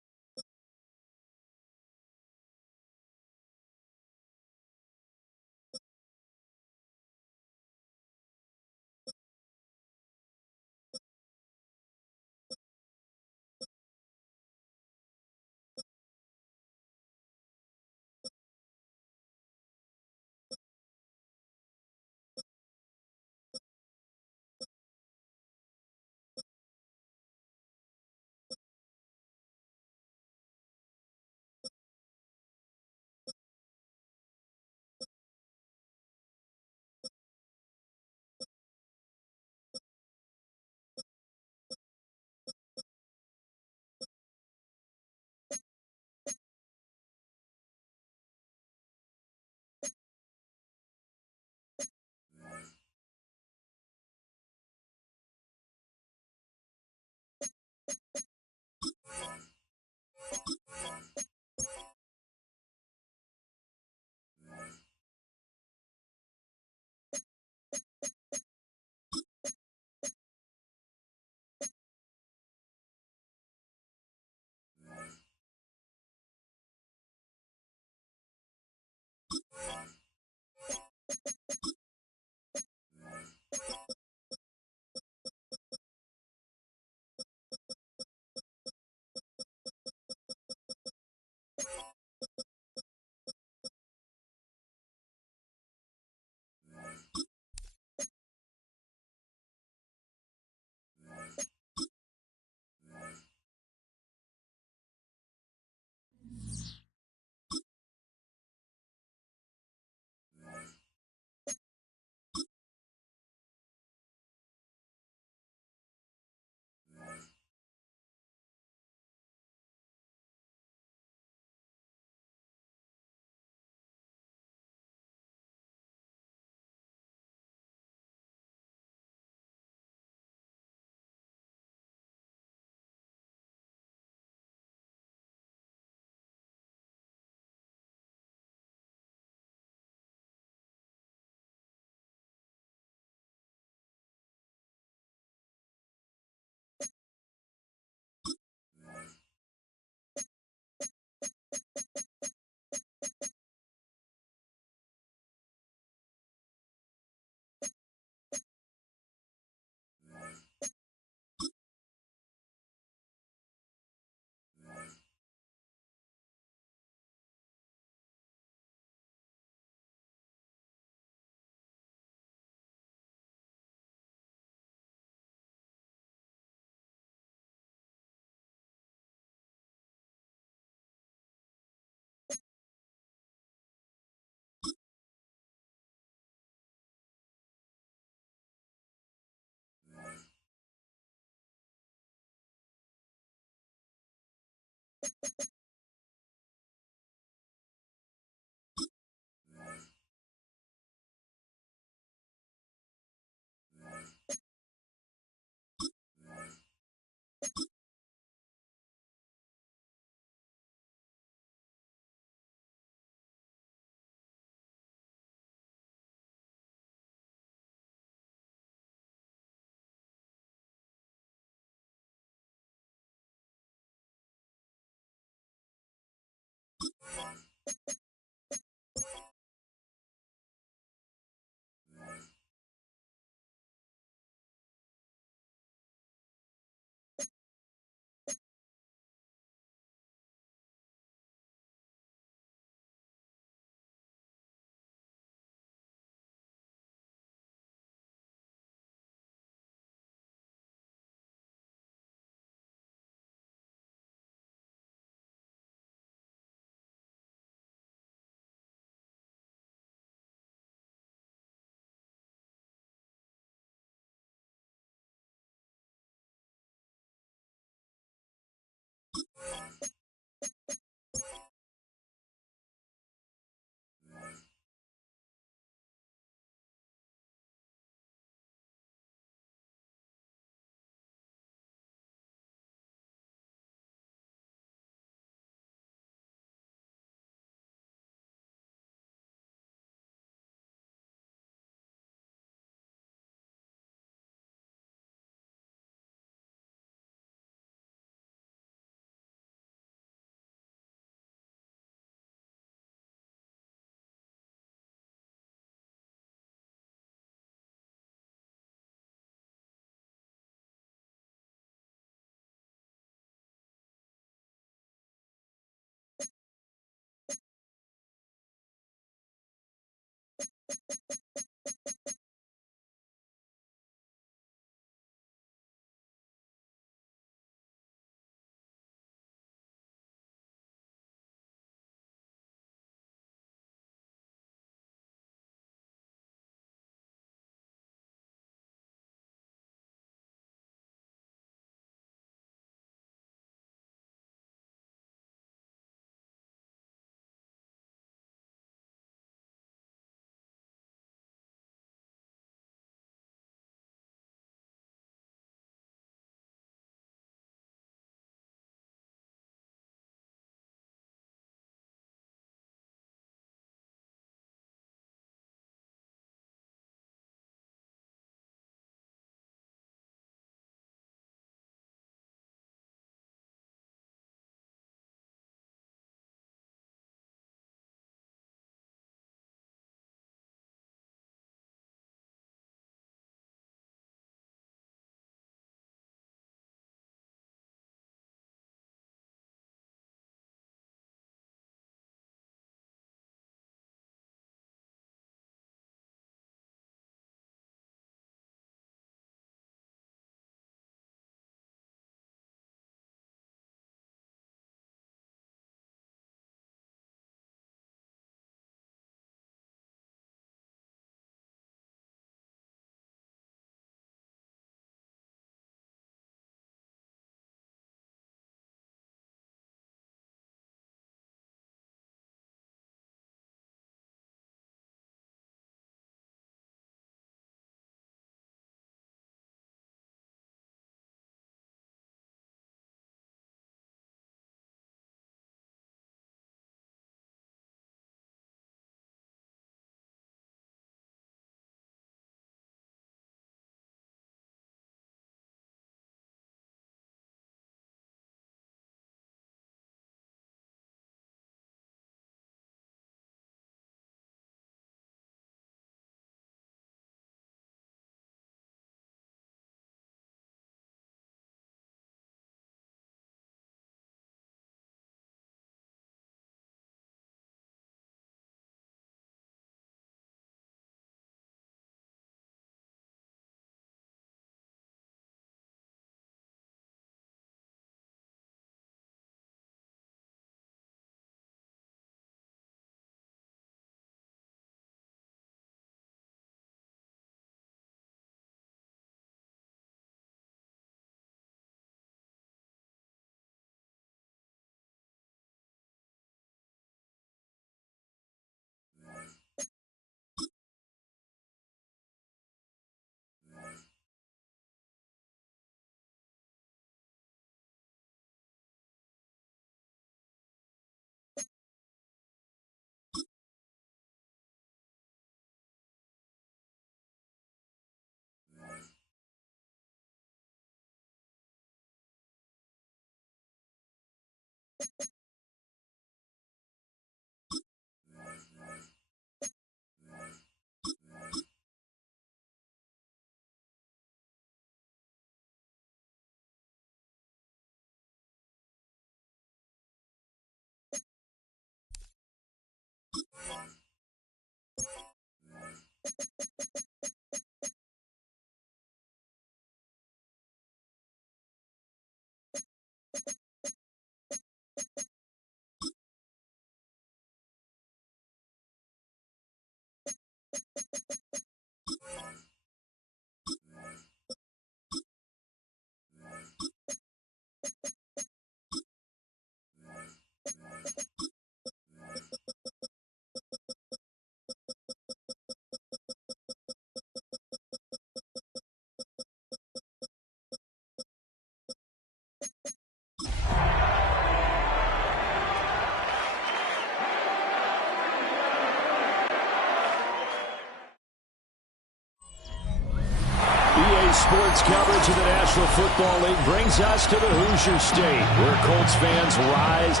Sports coverage of the National Football League brings us to the Hoosier State, where Colts fans rise.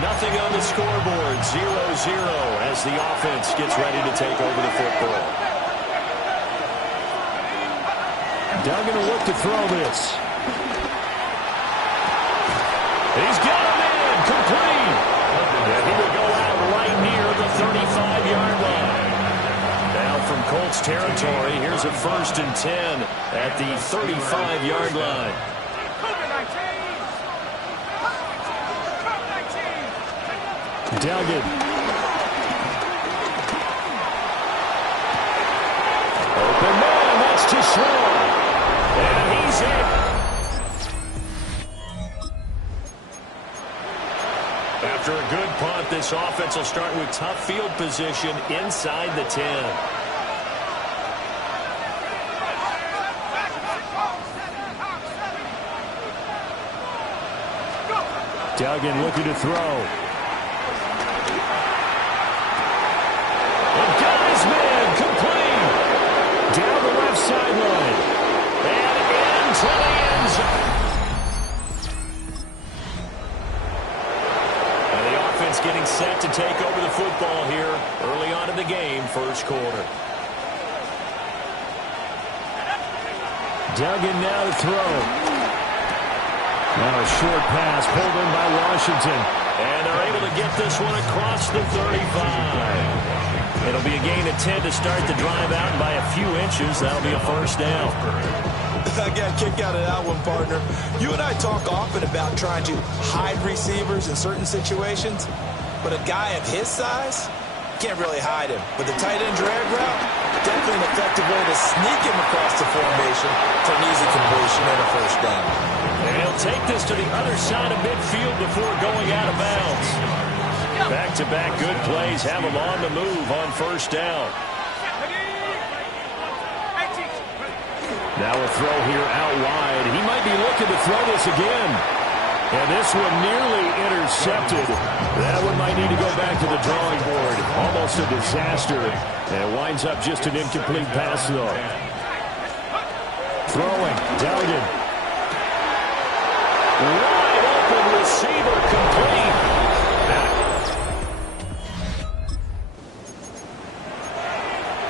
Nothing on the scoreboard, 0-0 as the offense gets ready to take over the football. Duggan will look to throw this. He's got him in, complete. And he will go out right near the 35-yard line. Now from Colts territory, here's a 1st and 10 at the 35-yard line. Duggan. Open man, that's too slow. And he's in. After a good punt, this offense will start with tough field position inside the 10. Duggan looking to throw. And got his man complete. Down the left sideline. And into the end zone. Getting set to take over the football here early on in the game, first quarter. Duggan now to throw. Now a short pass pulled in by Washington. And they're able to get this one across the 35. It'll be a gain of 10 to start the drive out, and by a few inches, that'll be a first down. I got a kick out of that one, partner. You and I talk often about trying to hide receivers in certain situations, but a guy of his size, can't really hide him. But the tight end drag route, definitely an effective way to sneak him across the formation for an easy completion and a first down. And he'll take this to the other side of midfield before going out of bounds. Back-to-back good plays have him on the move on first down. Now a throw here out wide. He might be looking to throw this again. And this one nearly intercepted. That one might need to go back to the drawing board. Almost a disaster. And it winds up just an incomplete pass, though. Throwing. Duggan. Wide open receiver complete.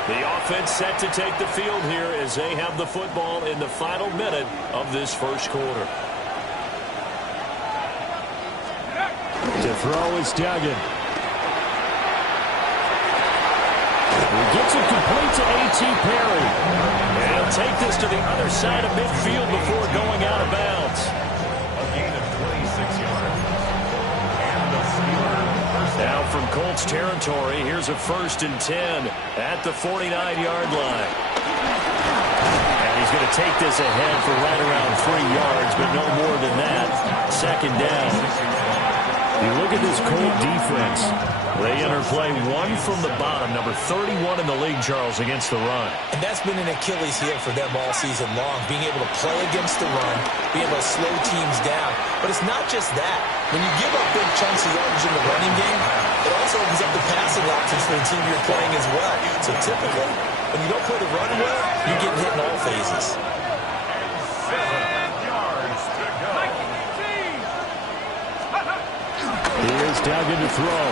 The offense set to take the field here as they have the football in the final minute of this first quarter. To throw is Duggan. He gets it complete to A.T. Perry. And he'll take this to the other side of midfield before going out of bounds. A gain of 26 yards. And the Steelers first down. Now from Colts territory, here's a 1st and 10 at the 49-yard line. And he's going to take this ahead for right around 3 yards, but no more than that. 2nd down. You look at this Colt defense. They interplay one from the bottom, number 31 in the league, Charles, against the run. And that's been an Achilles heel for them all season long, being able to play against the run, being able to slow teams down. But it's not just that. When you give up big chunks of yardage in the running game, it also opens up the passing options for the team you're playing as well. So typically, when you don't play the run well, you're getting hit in all phases. 7 yards to go. Here's Duggan to throw.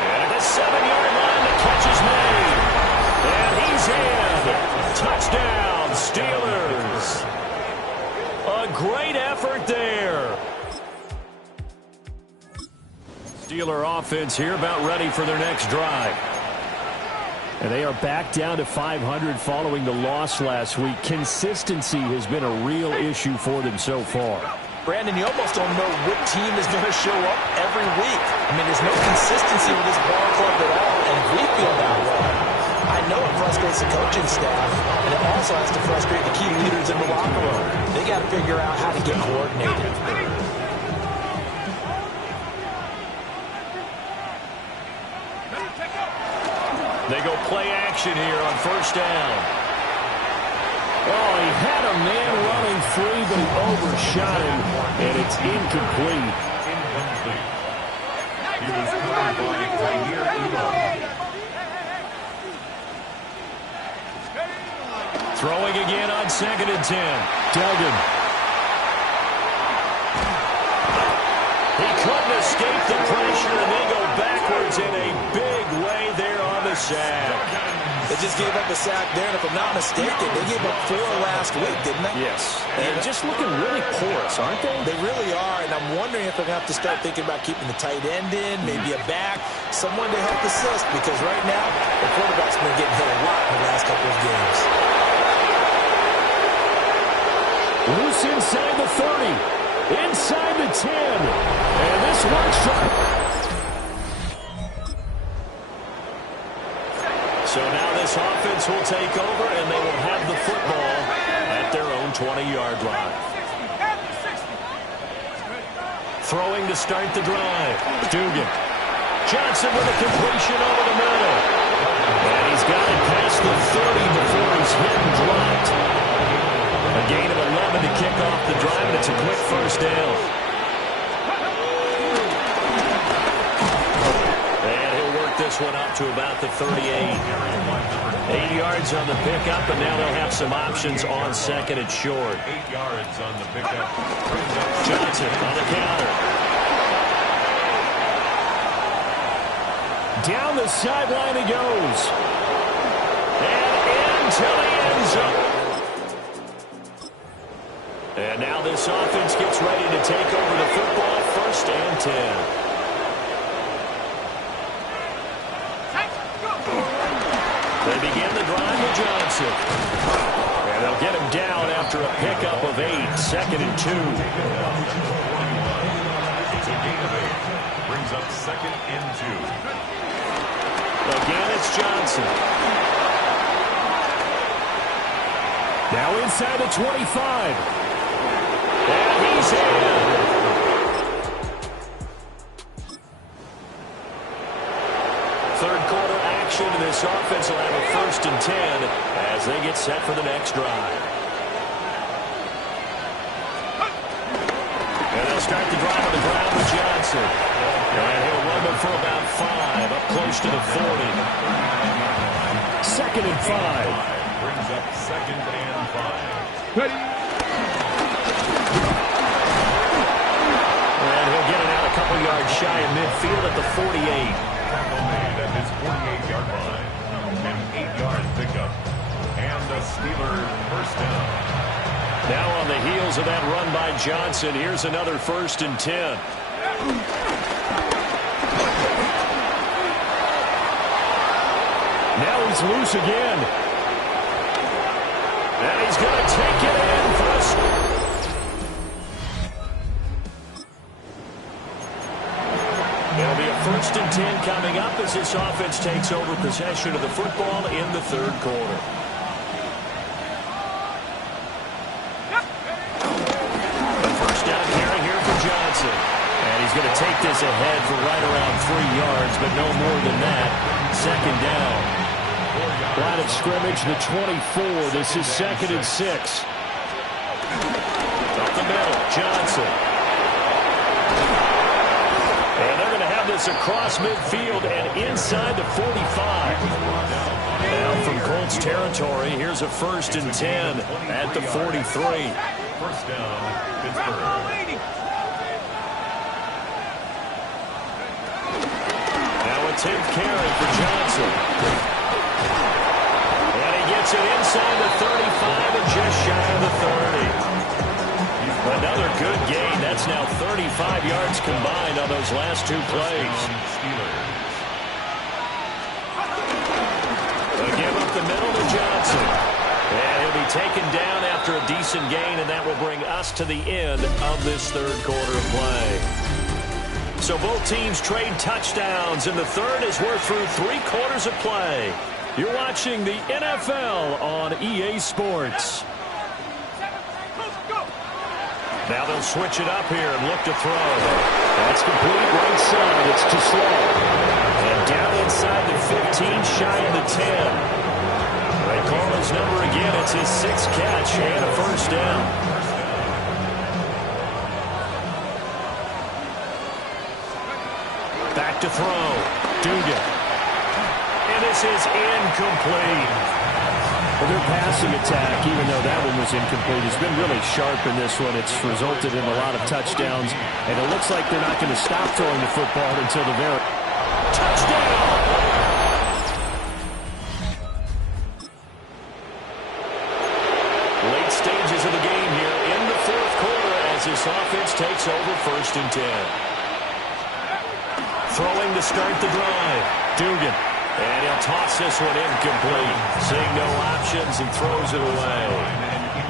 And at the 7-yard line, the catch is made. And he's in. Touchdown, Steelers. A great effort there. Steeler offense here about ready for their next drive. And they are back down to 500 following the loss last week. Consistency has been a real issue for them so far. Brandon, you almost don't know what team is going to show up every week. I mean, there's no consistency with this ball club at all, and we feel that way. I know it frustrates the coaching staff, and it also has to frustrate the key leaders in the locker room. They got to figure out how to get coordinated. They go play action here on first down. Oh, he had a man running free, but he overshot him, and it's incomplete. He was covered by Tyre Eagle. Throwing again on 2nd and 10. Duggan. He couldn't escape the pressure, and they go backwards in a big way there on the sack. They just gave up a sack there, and if I'm not mistaken, they gave up 4 last week, didn't they? Yes. And just looking really porous, aren't they? They really are, and I'm wondering if they're going to have to start thinking about keeping the tight end in, maybe a back, someone to help assist, because right now, the quarterback's been getting hit a lot in the last couple of games. Loose inside the 30, inside the 10, and this one's So now this offense will take over, and they will have the football at their own 20-yard line. Throwing to start the drive. Dugan. Johnson with a completion over the middle. And he's got it past the 30 before he's hit and dropped. A gain of 11 to kick off the drive, and it's a quick first down. And he'll work this one up to about the 38. 8 yards on the pickup, and now they'll have some options on 2nd and short. 8 yards on the pickup. Johnson on the counter. Down the sideline he goes. And into the end zone. And now this offense gets ready to take over the football. 1st and 10. They begin the drive with Johnson. And they'll get him down after a pickup of 8. 2nd and 2. It's a gain of 8. Brings up 2nd and 2. Again, it's Johnson. Now inside the 25. And he's in. Third quarter action, and this offense will have a 1st and 10 as they get set for the next drive. And they'll start the drive on the ground with Johnson. And he'll run them for about 5, up close to the 40. 2nd and 5. Brings up 2nd and 5. And he'll get it out a couple yards shy of midfield at the 48. Tackle made at his 48-yard line. An 8-yard pickup. And the Steelers 1st down. Now on the heels of that run by Johnson, here's another 1st and 10. Now he's loose again. And he's going to take it in for us. It'll be a 1st and 10 coming up as this offense takes over possession of the football in the 3rd quarter. A 1st down carry here for Johnson. And he's going to take this ahead for right around 3 yards, but no more than that. 2nd down. Line of scrimmage, the 24. This is 2nd and 6. Up the middle, Johnson. this across midfield and inside the 45. Now from Colts territory, here's a 1st and 10 at the 43. First down, Pittsburgh. Now a 10th carry for Johnson. And he gets it inside the 35 and just shy of the 30. Another good gain. That's now 35 yards combined on those last 2 plays. A give up the middle to Johnson. And he'll be taken down after a decent gain, and that will bring us to the end of this 3rd quarter of play. So both teams trade touchdowns, and the 3rd as we're through 3 quarters of play. You're watching the NFL on EA Sports. Now they'll switch it up here and look to throw. That's complete right side. It's too slow. And down inside the 15, shy of the 10. They call his number again. It's his 6th catch and a 1st down. Back to throw. Dugan. And this is incomplete. Well, their passing attack, even though that one was incomplete, has been really sharp in this one. It's resulted in a lot of touchdowns, and it looks like they're not going to stop throwing the football until the very... Touchdown! Late stages of the game here in the 4th quarter as this offense takes over 1st and 10. Throwing to start the drive. Dugan. And he'll toss this one incomplete. Seeing no options and throws it away.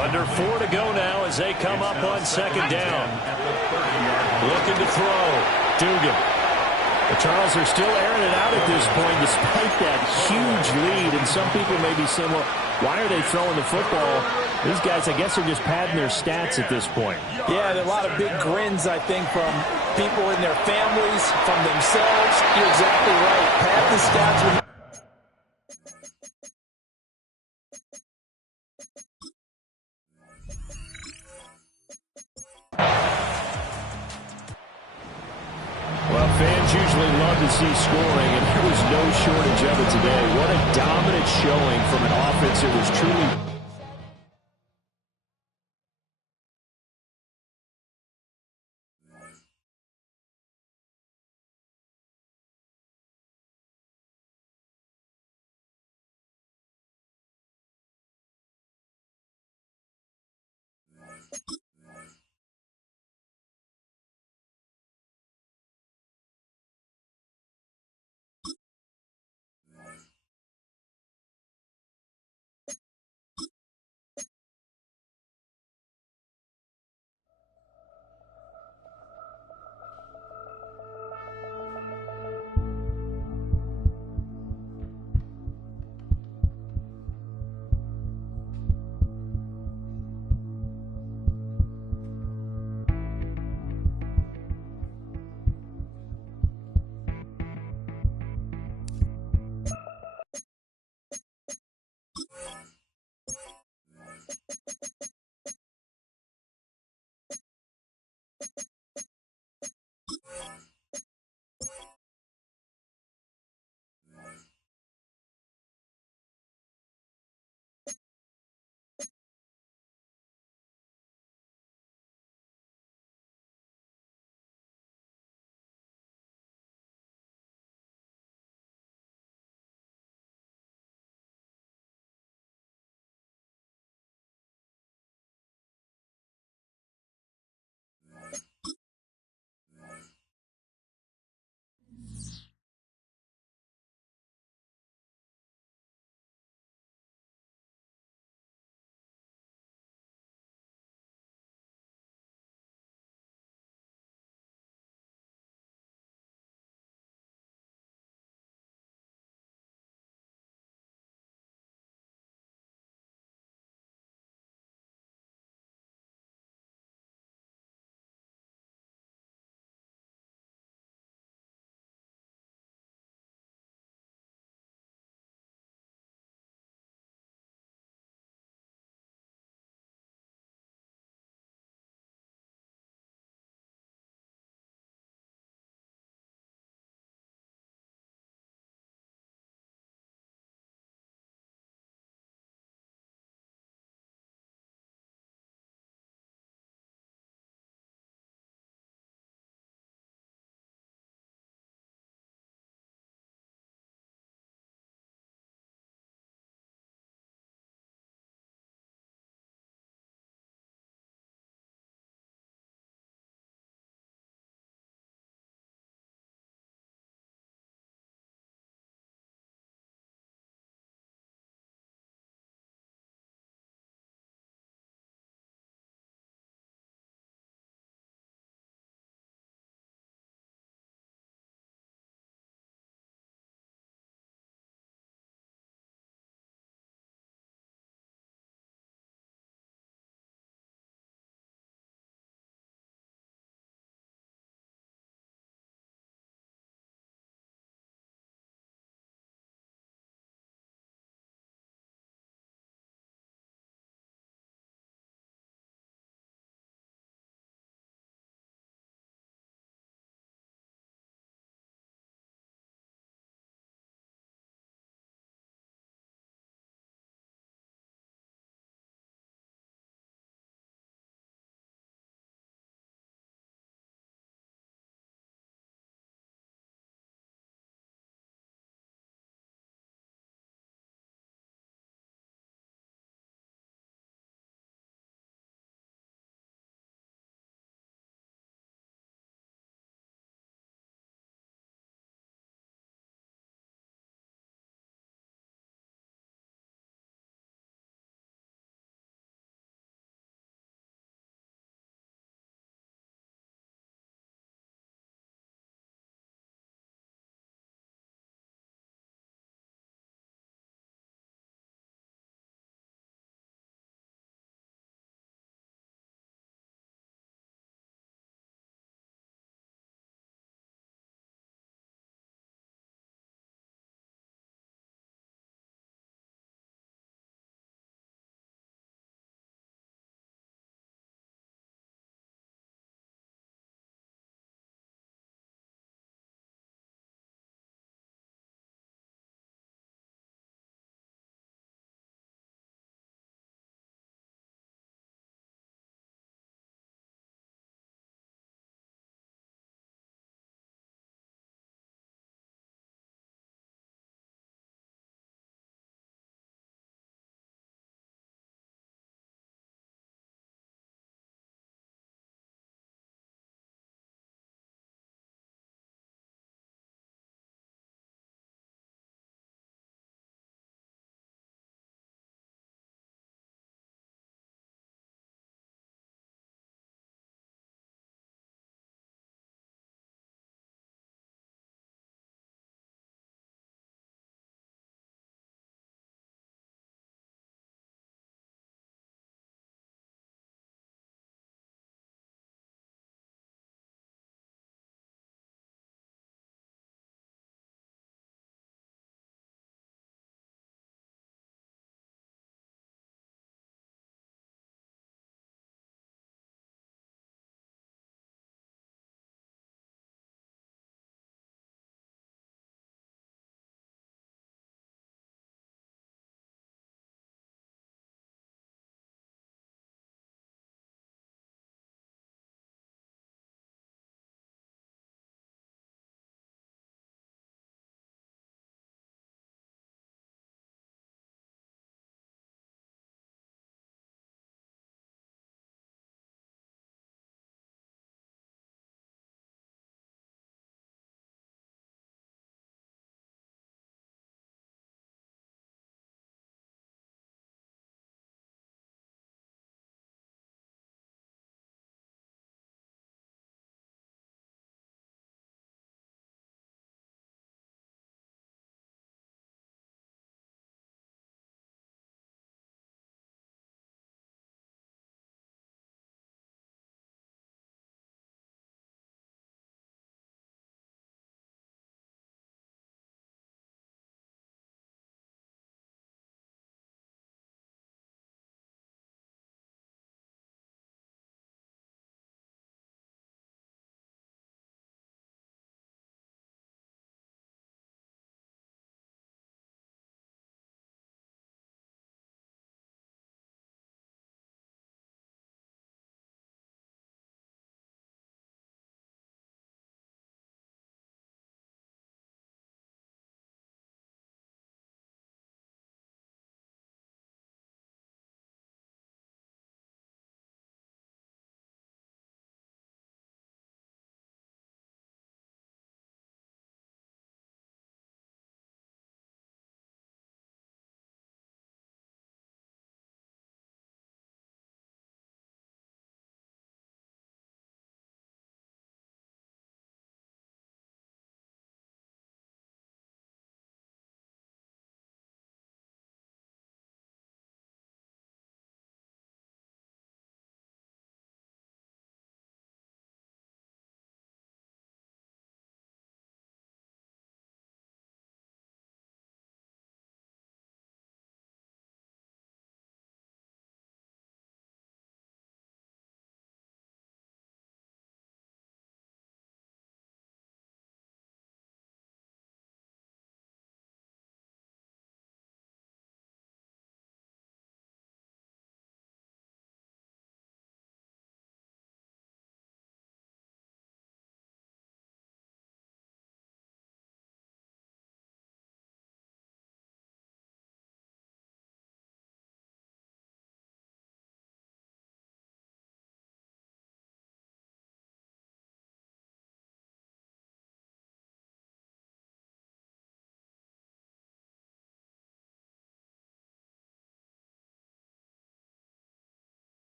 Under 4 to go now as they come up on 2nd down. Looking to throw. Dugan. The Charles are still airing it out at this point despite that huge lead. And some people may be saying, well, why are they throwing the football? These guys, I guess, are just padding their stats at this point. Yeah, a lot of big grins, I think, from people in their families, from themselves. You're exactly right. Pad the stats. Well, fans usually love to see scoring, and there was no shortage of it today. What a dominant showing from an offense that was truly...